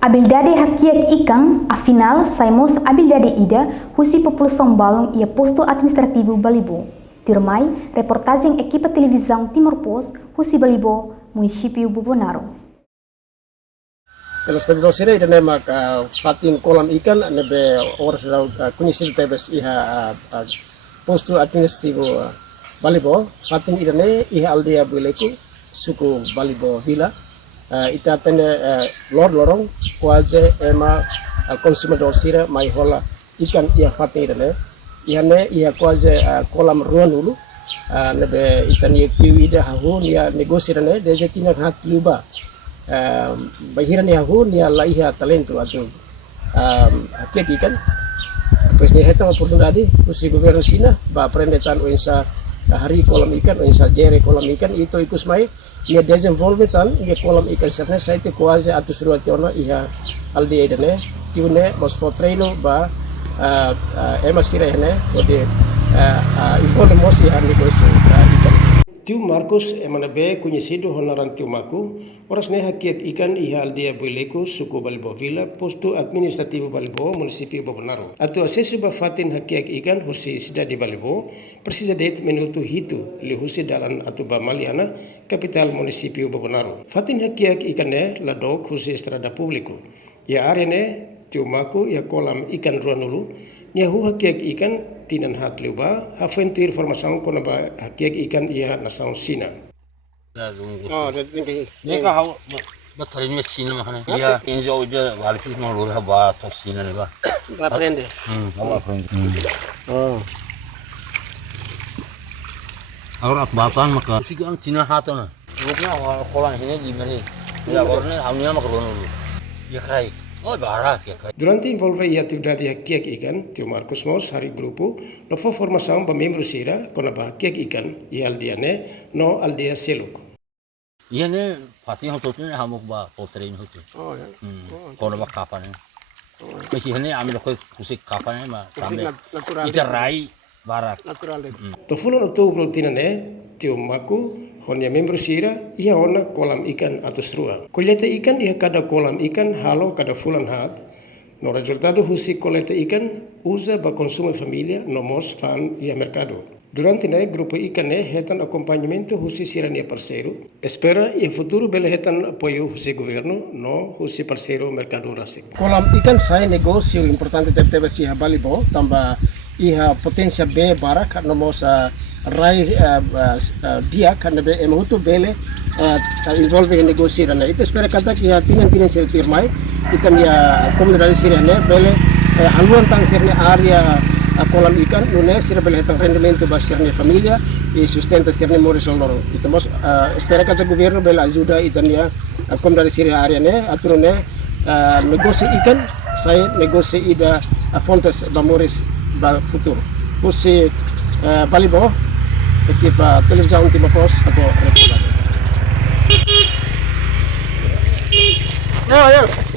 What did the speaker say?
Habilidade hakiak ikan, afinal, saímos habilidade ida, husi população balong e posto administrativo Balibo. Tirmai, reportagem equipa televisão Timor-Pos, husi Balibo, município Bobonaro. Pelas pedrosira ida nema fatin kolam ikan nebe ors rau kunisil tebes iha posto administrativo Balibo, fatin ida ne iha aldea Buleku, suku Balibo Vila. Ita tene lorong kuaje ema konsumador sira mai hola ikan ia fatin ida ne iha ne iha kuaje kolam ruan ulu nebe ikan ye tiu ida hahu nia negosi ida ne deje tina hat luba bahiran ya hu nia laiha talento atau hakiak ikan pues ni hetang oportunidade usi governo Sina ba prendetan uinsa hari kolam ikan uinsa jere kolam ikan itu ikus mai ia desenvolvetan ia kolam ikan serna saite kuaze atus ruationa iha aldi edene tiune mos potreino ba ema sirene ode impone mos iha negosi ikan. Tio Marcos emanabe conhecido honoran Tio Maku, oras ne hakiak ikan iha aldea Buleku, suku Balibo Vila, posto administrativo Balibo, município Bobonaro. Atu acesso ba fatin hakiak ikan husi cidade Balibo, precisa de minuto hitu li husi dalan atu ba Maliana, capital município Bobonaro. Fatin hakiak ikan ne ladok husi estrada público. Ya area ne Tio Maku ya kolam ikan ruanulu, nyahu hakiak ikan tinan hat liuba hafentu informação kona ba hakiak ikan ia nasaun Sina. Oh, ini kah hau batarin me Sina mahana. Iya, injo udah walipis mau lurah ba to Sina nih ba. Ba aprende. Ba aprende. Oh. Aur akbatan maka sigan Sina hatona. Rupnya kolang ini di mana? Ya warna hamnya mak rono dulu. Ya kai. Oh, barak ya kai. Durante envolve a atividade hakiak ikan, Tio Marcos Mos hari grupo no for formação ba membro sira kona ba hakiak ikan ia aldea ne no aldea Seluk. Iya ne pati hototnya hamuk ba potrein hotu. Oh ya. Kono ba kapan ne. Mesi hene amil ko kusik kapan ne ma sambe. Natural. Ita rai barak. Natural. To fulon outubro tinane Tio Maku honia membro sira ia ona kolam ikan atus rua. Koleta ikan ia kada kolam ikan halo kada fulan hat. No resultado husi koleta ikan usa ba consumo familia no mos fan ia mercado. Durante ne grupo ikan ne hetan acompanhamento husi sirania parceiro. Espera ia futuro bele hetan apoio husi governo no husi parceiro mercado rasik. Kolam ikan saya negócio importante tebe iha Balibo tamba iha potensia be barak no mos rai dia karena be emutu bele involve in negócio rana. Itu espera kata ia tinan sel firmai ikan ia komunidade sirene bele haluan tang sirne area kolam ikan nune sira bele tang rendimento ba sirne família e sustenta sirne morisol loro. Itu mos espera kata governo bele ajuda itania komunidade sirne area ne aturune negócio ikan saya negócio ida fontes ba moris ba futuro. Usi Balibo equipa televisão Timor-Pos atau reportagem. Ayo.